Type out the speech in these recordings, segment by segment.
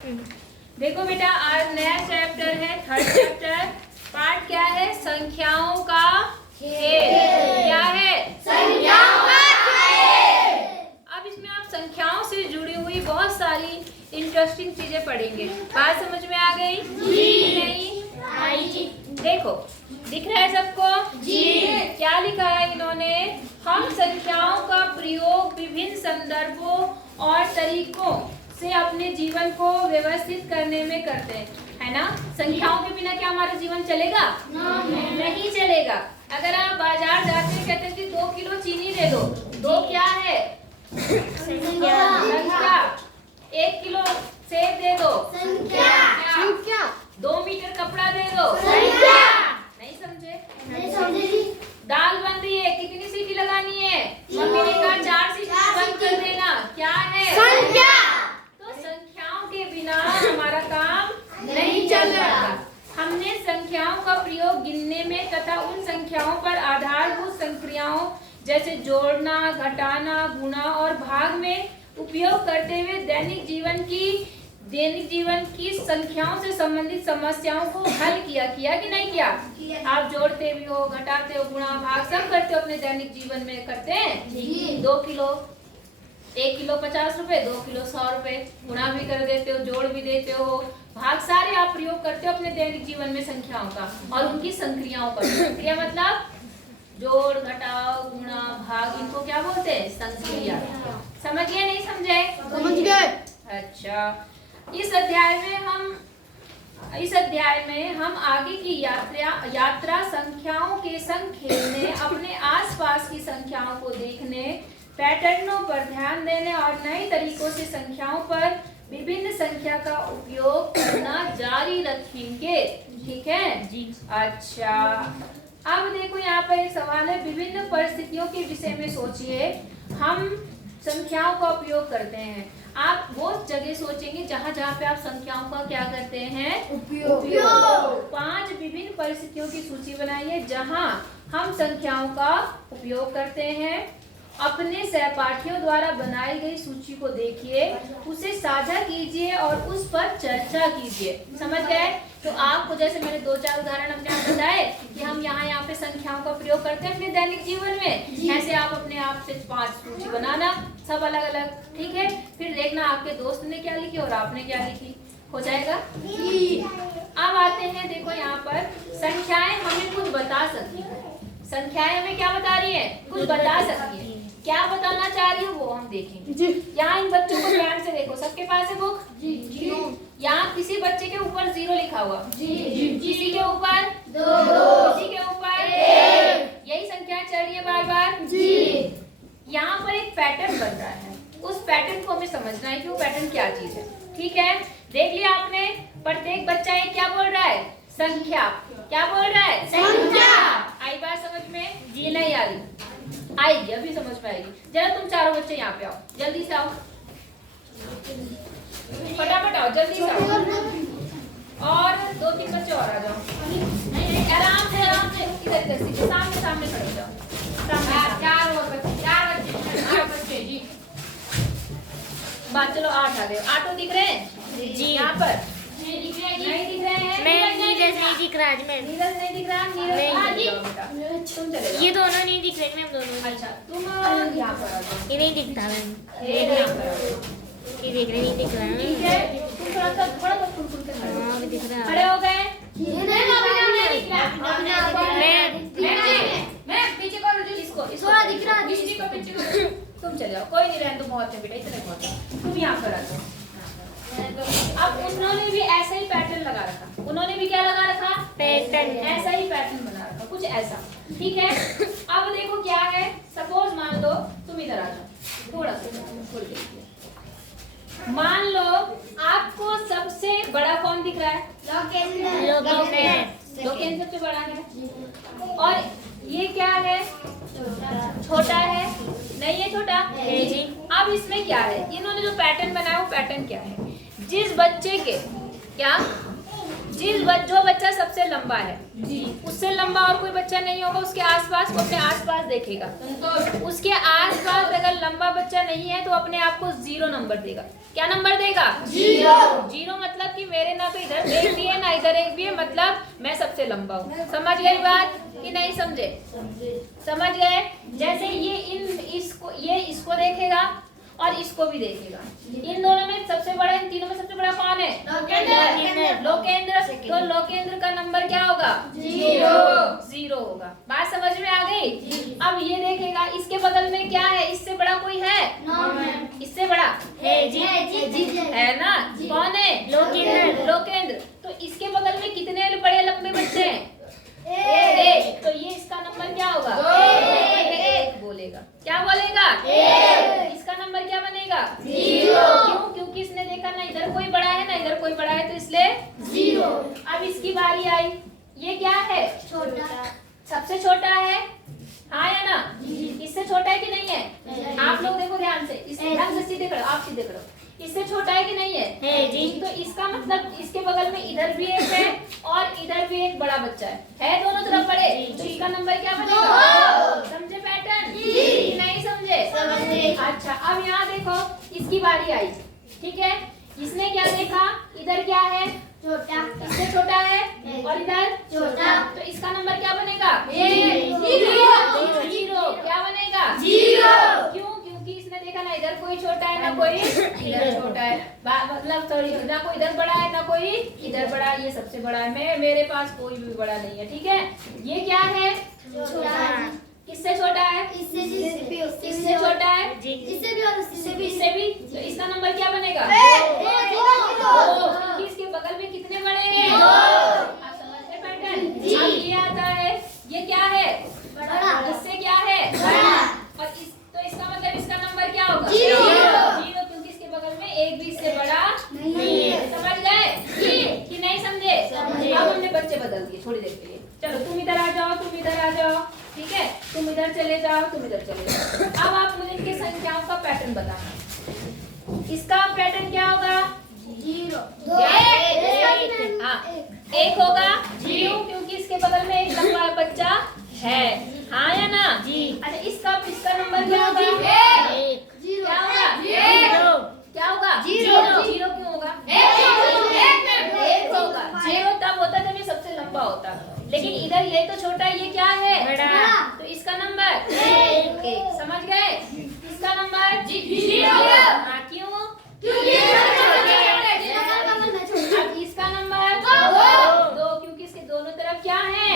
देखो बेटा, आज नया चैप्टर है, थर्ड चैप्टर। पार्ट क्या है? संख्याओं का खेल। क्या है? संख्याओं का खेल। अब इसमें आप संख्याओं से जुड़ी हुई बहुत सारी इंटरेस्टिंग चीजें पढ़ेंगे। बात समझ में आ गई? जी। नहीं आई जी। देखो, दिख रहा है सबको? जी। क्या लिखा है इन्होंने? हम संख्याओं का प्रयोग विभिन्न संदर्भों और तरीकों से अपने जीवन को व्यवस्थित करने में करते हैं, है ना? संख्याओं के बिना क्या हमारा जीवन चलेगा? नहीं चलेगा। अगर आप बाजार जाते हैं, कहते हैं कि 2 किलो चीनी दे दो, 2 क्या है? संख्या। 1 किलो सेब दे दो, संख्या। 2 मीटर कपड़ा दे दो, संख्या। नहीं समझे? नहीं समझे जी। दाल बन रही है, कितनी सीटी लगानी है? मम्मी ने कहा 4 सीटी बंद कर देना। क्या है? संख्या। तो संख्याओं के बिना हमारा काम नहीं चल रहा। हमने संख्याओं का प्रयोग गिनने में तथा उन संख्याओं पर आधारभूत संक्रियाओं जैसे जोड़ना, घटाना, गुणा और भाग में उपयोग करते हुए दैनिक जीवन की संख्याओं से संबंधित समस्याओं को हल किया कि नहीं किया? आप जोड़ते भी हो, घटाते हो, गुणा भाग सब करते हो, अपने दैनिक जीवन में करते हैं जी। 2 किलो 1 किलो 50 रुपए, 2 किलो 100 रुपए, गुणा भी कर देते हो, जोड़ भी देते हो, भाग सारे आप प्रयोग करते हो अपने दैनिक जीवन में संख्याओं का और उनकी संक्रियाओं का। संक्रिया मतलब जोड़, घटाव, गुणा, भाग, इनको क्या बोलते हैं? संक्रिया। समझ गए? नहीं समझे? समझ गए। अच्छा, इस अध्याय में हम आगे की यात्रा संख्याओं के संग खेलने, अपने आसपास की संख्याओं को देखने, पैटर्नों पर ध्यान देने और नए तरीकों से संख्याओं पर विभिन्न संख्या का उपयोग करना जारी रखेंगे। ठीक है जी? अच्छा, अब देखो यहाँ पर एक सवाल है। विभिन्न परिस्थितियों के विषय में सोचिए। हम संख्याओं का उपयोग करते हैं। आप वो जगह सोचेंगे जहाँ पे आप संख्याओं का क्या करते हैं? उपयोग। 5 विभिन्न परिस्थितियों की सूची बनाइए जहाँ हम संख्याओं का उपयोग करते हैं। अपने सहपाठियों द्वारा बनाई गई सूची को देखिए, उसे साझा कीजिए और उस पर चर्चा कीजिए। समझ गए? तो आपको जैसे मैंने 2-4 उदाहरण अपने आप बताए कि हम यहाँ पे संख्याओं का प्रयोग करते हैं अपने दैनिक जीवन में, ऐसे आप अपने आप से 5 सूची बनाना, सब अलग अलग। ठीक है? फिर देखना आपके दोस्त ने क्या लिखी और आपने क्या लिखी। हो जाएगा? अब आते हैं, देखो यहाँ पर संख्याएं हमें कुछ बता सकती है। संख्याएं हमें क्या बता रही है? कुछ बता सकती है। क्या बताना चाह रही है वो हम देखेंगे। यहाँ इन बच्चों को ध्यान से देखो, सबके पास है बुक? जी। यहाँ किसी बच्चे के ऊपर 0 लिखा हुआ, किसी के ऊपर 2, किसी के ऊपर 1, यही संख्या चल रही है बार बार जी। यहाँ पर एक पैटर्न बन रहा है, उस पैटर्न को हमें समझना है कि वो पैटर्न क्या चीज है। ठीक है? देख लिया आपने? प्रत्येक बच्चा ये क्या बोल रहा है? संख्या। क्या बोल रहा है? संख्या। आई बात समझ में? जी नहीं आ रही? आएगी, अभी समझ में आएगी। जरा तुम चारों बच्चे यहाँ पे आओ, जल्दी से आओ, फटाफट आओ, जल्दी से आओ। और 2-3 बच्चे और आ जाओ। आराम से इधर से सामने खड़े हो जाओ। चार बच्चे जी। बात चलो 8 आ गए। 8 दिख रहे हैं जी? यहाँ पर नहीं दिख रहे हैं। नीरज नहीं दिख रहा आज मैं। नीरज नहीं दिख रहा? नीरज तुम चले जाओ। ये दोनों नहीं दिख रहे मैम, दोनों। अच्छा, तुम यहाँ पर आ जाओ। ये नहीं दिखता मैम, ये यहाँ पर आ जाओ। ये देख रहे नहीं दिख रहा ठीक है? तुम थोड़ा सा खुल के खड़े हो। हाँ, अभी दिख रहा खड़े है। हो गए? मैं पीछे करो जो इसको थोड़ा दिख रहा है। पीछे करो। तुम चले जाओ, कोई नहीं, रहने दो, बहुत है बेटा, इतने बहुत है। तुम यहाँ पर आ जाओ। अब उन्होंने भी ऐसा ही पैटर्न लगा रखा। उन्होंने भी क्या लगा रखा? पैटर्न। ऐसा ही पैटर्न बना रखा, कुछ ऐसा। ठीक है? अब देखो क्या है। सपोज मान लो तुम इधर आ जाओ, थोड़ा सा मान लो आपको सबसे बड़ा कौन दिख रहा है? लोकेंद्र सबसे बड़ा है। और ये क्या है? छोटा है? नहीं है छोटा जी। अब इसमें क्या है? इन्होंने जो पैटर्न बनाया वो पैटर्न क्या है? जिस बच्चे के क्या जो बच्चा सबसे लंबा है उससे लंबा और कोई बच्चा नहीं होगा, उसके आसपास वो अपने आसपास देखेगा। उसके आसपास अगर लंबा बच्चा नहीं है तो अपने आप को 0 नंबर देगा। क्या नंबर देगा? 0 मतलब कि मेरे ना तो इधर एक भी है ना इधर एक भी है, मतलब मैं सबसे लंबा हूँ। समझ गई बात कि नहीं समझे? समझ गए? जैसे ये इसको देखेगा और इसको भी देखेगा। इन दोनों में सबसे बड़ा, इन तीनों में सबसे बड़ा कौन है? लोकेंद्र। तो लोकेंद्र का नंबर क्या होगा? 0 होगा। बात समझ में आ गई? अब ये देखेगा इसके बगल में क्या है, इससे बड़ा कोई है? इससे बड़ा है ना? कौन है? लोकेंद्र। तो इसके बगल में कितने बड़े लंबे बच्चे हैं? एक। तो ये इसका नंबर क्या होगा? 1 बोलेगा। क्या बोलेगा? इसका नंबर क्या बनेगा? 0। क्यों? क्योंकि इसने देखा ना इधर कोई बड़ा है ना इधर कोई बड़ा है, तो इसलिए 0। अब इसकी बारी आई। ये क्या है? छोटा। सबसे छोटा है, हाँ या ना? इससे छोटा है कि नहीं है? आप लोग देखो ध्यान से, इससे ध्यान से सीधे करो, आप सीधे करो। इससे छोटा है कि नहीं है? जी। तो इसका मतलब इसके बगल में इधर भी एक है और इधर भी एक बड़ा बच्चा है दोनों तरफ बड़े। तो इसका नंबर क्या बनेगा? समझे पैटर्न? नहीं समझे? अच्छा, अब यहाँ देखो इसकी बारी आई, ठीक है? इसने क्या देखा? इधर क्या है? छोटा। इससे छोटा है और इधर छोटा। तो इसका नंबर क्या बनेगा? 0। क्या बनेगा? 0। क्यों? क्योंकि इसने देखा ना इधर कोई छोटा है ना कोई इधर छोटा है, मतलब सॉरी ना कोई इधर बड़ा है ना कोई इधर बड़ा है, ये सबसे बड़ा है। मेरे पास कोई भी बड़ा नहीं है, ठीक है? ये क्या है? छोटा। किससे छोटा है? इससे छोटा है, इससे भी और इससे भी। तो इसका नंबर क्या बनेगा? 2। क्योंकि इसके बगल में कितने बड़े हैं? आप समझ रहे पैटर्न? अब ये आता है, ये क्या है? बड़ा। इससे क्या है? बड़ा। और तो इसका मतलब इसका नंबर क्या होगा? 0। क्योंकि इसके बगल में एक भी इससे बड़ा नहीं है। समझ गए कि नहीं समझे? समझे। अब हमने बच्चे बदल दिए थोड़ी देर के लिए। चलो तुम इधर आ जाओ, तुम इधर आ जाओ, ठीक है? तुम इधर चले जाओ, तुम इधर चले जाओ। अब आप मुझे इनके संख्याओं का पैटर्न बताना। इसका पैटर्न क्या होगा? 0। हाँ, 1 होगा। क्योंकि इसके बगल में एक लंबा बच्चा है, हाँ या ना? अच्छा, इसका नंबर क्या होगा? 1। क्या होगा? 0। क्या होगा? 0। 0 क्यों होगा? 1 होगा। 0 तब होता जब ये सबसे लंबा होता, लेकिन इधर ये तो छोटा है, ये क्या है? बड़ा। तो इसका नंबर 1। समझ गए? इसका नंबर 0। हाँ, क्यों? अब इसका नंबर 2 क्योंकि इसके दोनों तरफ क्या है?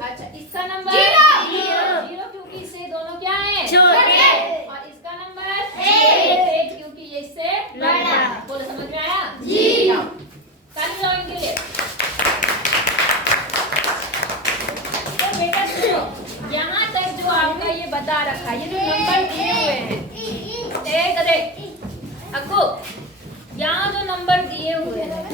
अच्छा, इसका नंबर 0 क्योंकि इससे दोनों क्या है? छोटे। और इसका नंबर 1 क्योंकि ये इससे बड़ा। बोलो, समझ में आया? जाओ, ताली बजाओ इनके लिए। तो बेटा सुनो, यहाँ तक जो आपका ये बता रखा, ये जो नंबर दिए हुए हैं, अक्कू, यहाँ जो नंबर दिए हुए हैं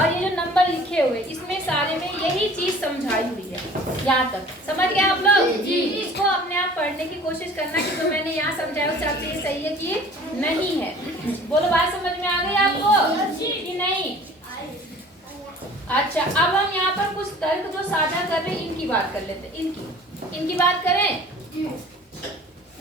और ये जो नंबर लिखे हुए, इसमें सारे में यही चीज समझाई हुई है। यहाँ तक समझ गए आप लोग? इसको अपने आप पढ़ने की कोशिश करना कि जो मैंने यहाँ समझाया उससे आपसे ये सही है कि नहीं है। बोलो, बात समझ में आ गई आपको कि नहीं? अच्छा, अब हम यहाँ पर कुछ तर्क जो साझा कर रहे हैं इनकी बात कर लेते हैं। इनकी बात करें?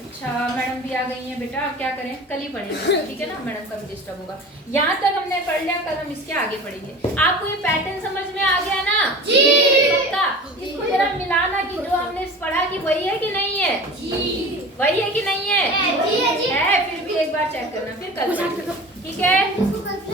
अच्छा, मैडम भी आ गई हैं बेटा, अब क्या करें? कल ही पढ़ेंगे, ठीक है ना? मैडम का भी डिस्टर्ब होगा। यहाँ तक हमने पढ़ लिया, कल हम इसके आगे पढ़ेंगे। आपको ये पैटर्न समझ में आ गया ना? पक्का? इसको जरा मिलाना कि जो हमने पढ़ा कि वही है कि नहीं है? वही है कि नहीं है? है, फिर भी एक बार चेक करना, फिर कल, ठीक है?